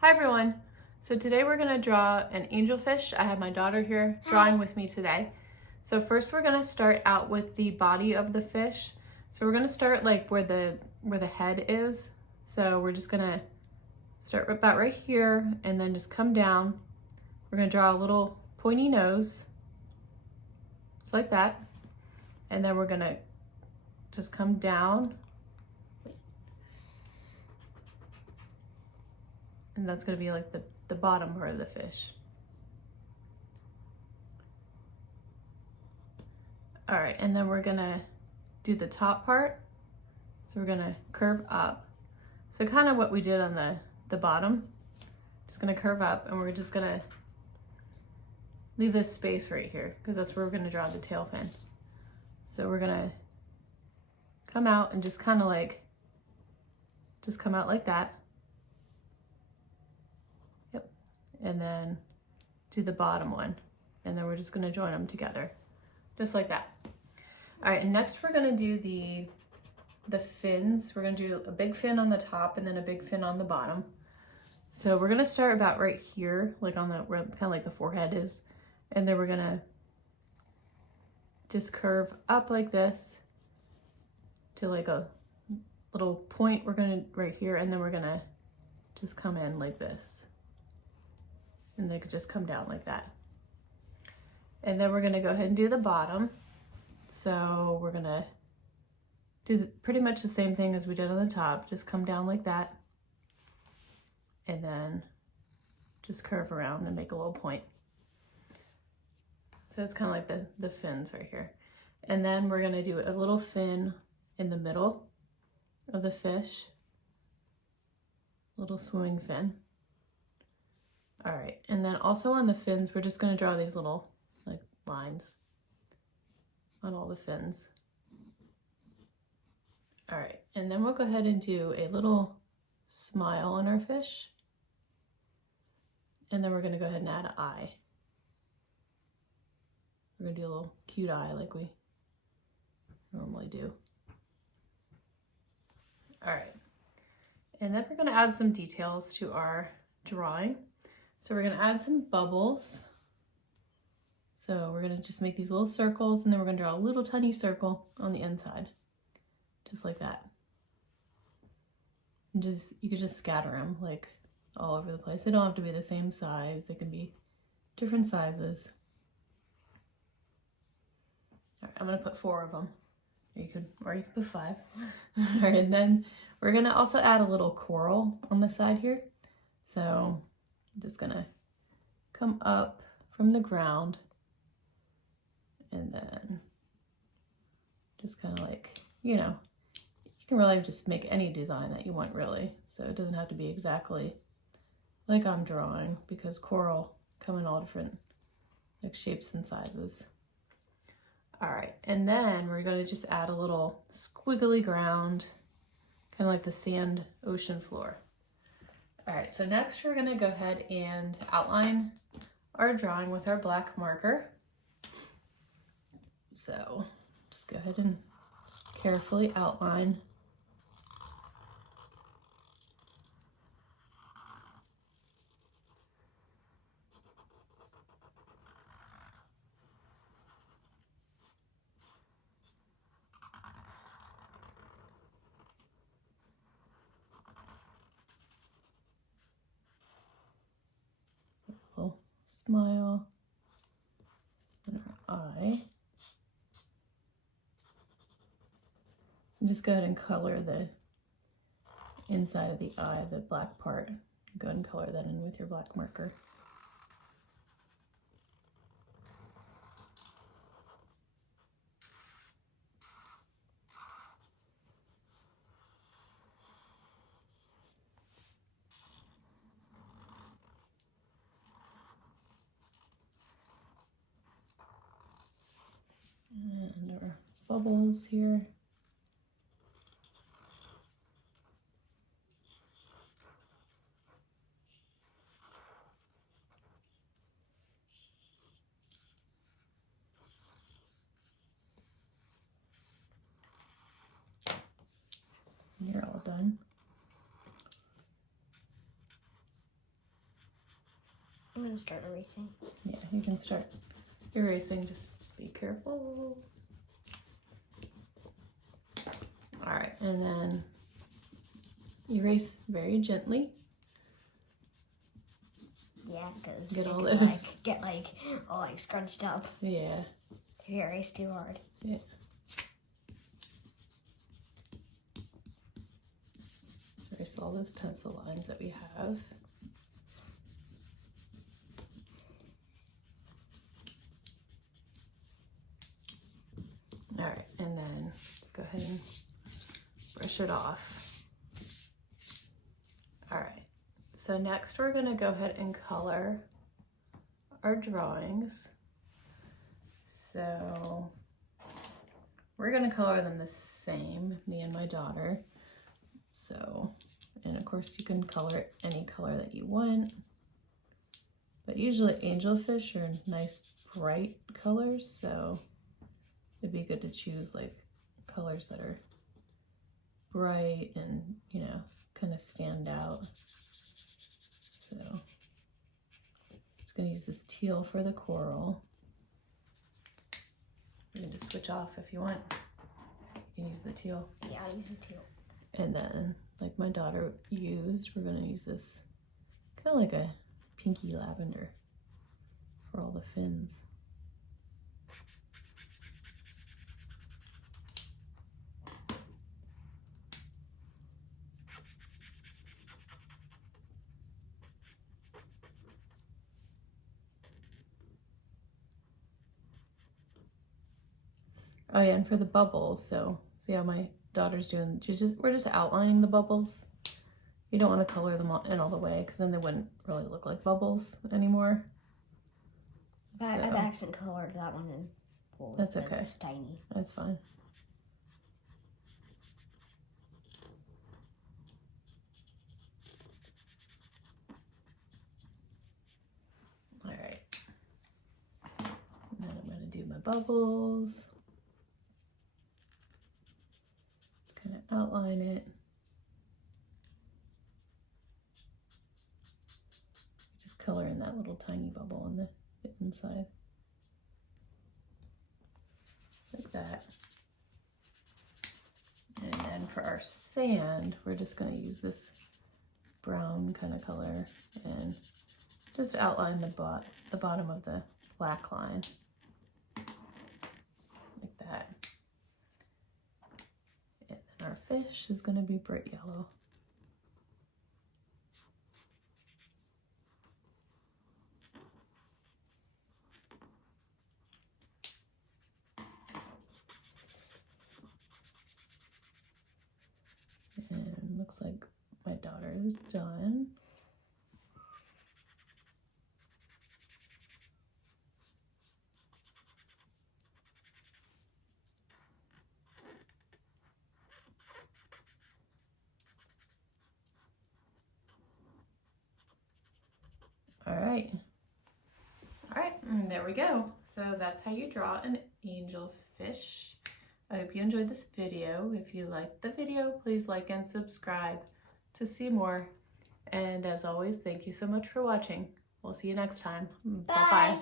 Hi everyone! So today we're going to draw an angelfish. I have my daughter here drawing with me today. So first we're going to start out with the body of the fish. So we're going to start like where the head is. So we're just going to start about right here and then just come down. We're going to draw a little pointy nose, just like that. And then we're going to just come down. And that's going to be like the bottom part of the fish. All right, and then we're gonna do the top part. So we're gonna curve up. So kind of what we did on the bottom. Just gonna curve up and we're just gonna leave this space right here because that's where we're gonna draw the tail fin. So we're gonna come out and just kind of like, just come out like that. Yep, and then do the bottom one. And then we're just gonna join them together, just like that. All right, and next we're gonna do the fins. We're gonna do a big fin on the top and then a big fin on the bottom. So we're gonna start about right here, like on the, where kind of like the forehead is. And then we're gonna just curve up like this to like a little point. We're gonna, right here, and then we're gonna just come in like this. And they could just come down like that. And then we're gonna go ahead and do the bottom. So we're gonna do pretty much the same thing as we did on the top, just come down like that. And then just curve around and make a little point. So it's kind of like the fins right here. And then we're gonna do a little fin in the middle of the fish. Little swimming fin. All right, and then also on the fins, we're just gonna draw these little like lines on all the fins. All right, and then we'll go ahead and do a little smile on our fish. And then we're gonna go ahead and add an eye. We're gonna do a little cute eye like we normally do. All right, and then we're gonna add some details to our drawing. So we're gonna add some bubbles. So we're gonna just make these little circles and then we're gonna draw a little tiny circle on the inside, just like that. And just, you could just scatter them like all over the place. They don't have to be the same size. They can be different sizes. All right, I'm gonna put 4 of them. Or you could put 5. All right, and then we're gonna also add a little coral on the side here. So I'm just gonna come up from the ground and then just kind of like, you know, you can really just make any design that you want really. So it doesn't have to be exactly like I'm drawing because coral come in all different like shapes and sizes. All right, and then we're gonna just add a little squiggly ground, kind of like the sand ocean floor. All right, so next we're gonna go ahead and outline our drawing with our black marker. So just go ahead and carefully outline. Little smile and our eye. And just go ahead and color the inside of the eye, the black part. Go ahead and color that in with your black marker. And our bubbles here. You're all done. I'm gonna start erasing. Yeah, you can start erasing, just be careful. All right, and then erase very gently. Yeah, because Get all could, this. get all scrunched up. Yeah. If you erase too hard. Yeah. Erase all those pencil lines that we have. All right, and then let's go ahead and brush it off. All right, so next we're gonna go ahead and color our drawings. So we're gonna color them the same, me and my daughter. So, and of course you can color it any color that you want, but usually angelfish are nice bright colors, so it'd be good to choose like colors that are bright and, you know, kind of stand out. So just gonna use this teal for the coral. You can just switch off if you want. You can use the teal. Yeah, I'll use the teal. And then, like my daughter used, we're gonna use this kind of like a pinky lavender for all the fins. Oh yeah, and for the bubbles, so see how my daughter's doing, we're just outlining the bubbles. You don't want to color them in all the way because then they wouldn't really look like bubbles anymore. But I've accent colored that one in full. That's okay. It's tiny. That's fine. All right. And then I'm going to do my bubbles. Kind of outline it. Just color in that little tiny bubble on the inside. Like that. And then for our sand, we're just going to use this brown kind of color and just outline the bottom of the black line. Like that. And then our fish is going to be bright yellow. And looks like my daughter is done. All right, and there we go. So that's how you draw an angelfish. I hope you enjoyed this video. If you liked the video, please like and subscribe to see more. And as always, thank you so much for watching. We'll see you next time. Bye-bye.